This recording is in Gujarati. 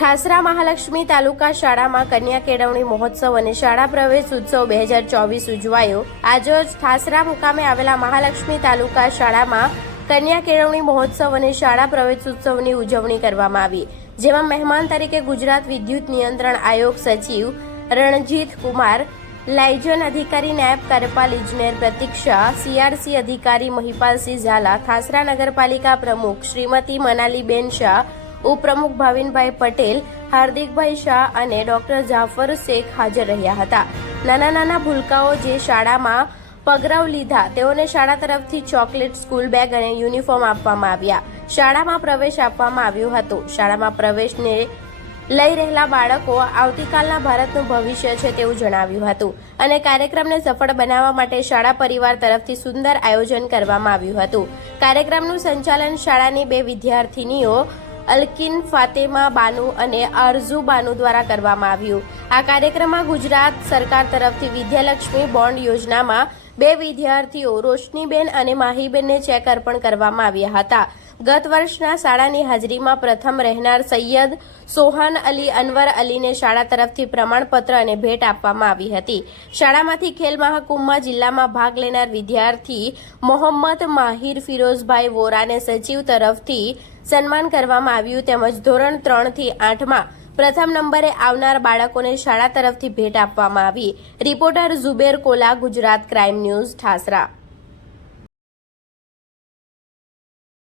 ઠાસરા મહાલક્ષ્મી તાલુકા શાળામાં કન્યા કેળવણી મહોત્સવ અને શાળા પ્રવેશ ઉત્સવ બે હજાર ચોવીસ ઉજવાયો. આજરોજ ઠાસરા મુકામે આવેલા મહાલક્ષ્મી તાલુકા શાળામાં કન્યા કેળવણી મહોત્સવ અને શાળા પ્રવેશ ઉત્સવની ઉજવણી કરવામાં આવી. જેમાં મહેમાન તરીકે ગુજરાત વિદ્યુત નિયંત્રણ આયોગ સચિવ રણજીત કુમાર લાયઝન અધિકારી નાયબ કાર્યપાલ ઇજનેર પ્રતિક્ષા, સીઆરસી અધિકારી મહિપાલસિંહ ઝાલા ખાસરા નગરપાલિકા પ્રમુખ શ્રીમતી મનાલીબેન શાહ ઉપપ્રમુખ ભાવિનભાઈ પટેલ, હાર્દિકભાઈ શાહ અને ડોક્ટર જાફર શેખ હાજર રહ્યા હતા. નાના નાના ભૂલકાઓ જે શાળામાં પગરવ લીધા, તેઓને શાળા તરફથી ચોકલેટ, સ્કૂલ બેગ અને યુનિફોર્મ આપવામાં આવ્યા. શાળામાં પ્રવેશ આપવામાં આવ્યો હતો. શાળામાં પ્રવેશને લઈ રહેલા બાળકો આવતીકાલના ભારતનું ભવિષ્ય છે તેવું જણાવ્યું હતું અને કાર્યક્રમને સફળ બનાવવા માટે શાળા પરિવાર તરફથી સુંદર આયોજન કરવામાં આવ્યું હતું. કાર્યક્રમનું સંચાલન શાળાની બે વિદ્યાર્થિનીઓ અલ્કિન, ફાતેમા બાનુ અને અરઝુ બાનુ દ્વારા કરવામાં આવ્યું. આ કાર્યક્રમમાં ગુજરાત સરકાર તરફથી વિદ્યાલક્ષ્મી બોન્ડ યોજનામાં બે વિદ્યાર્થીઓ રોશનીબેન અને માહીબેનને ચેક અર્પણ કરવામાં આવ્યા હતા. ગત વર્ષના શાળાની હાજરીમાં પ્રથમ રહેનાર સૈયદ સોહાન અલી અનવર અલીને શાળા તરફથી પ્રમાણપત્ર અને ભેટ આપવામાં આવી હતી. શાળામાંથી ખેલ મહાકુંભમાં જિલ્લામાં ભાગ લેનાર વિદ્યાર્થી મોહમ્મદ માહિર ફિરોઝભાઈ વોરાને સચિવ તરફથી સન્માન કરવામાં આવ્યું તેમજ ધોરણ ત્રણથી આઠમાં પ્રથમ નંબરે આવનાર બાળકોને શાળા તરફથી ભેટ આપવામાં આવી. Reporter Zuber Kola, Gujarat crime news, Thasra.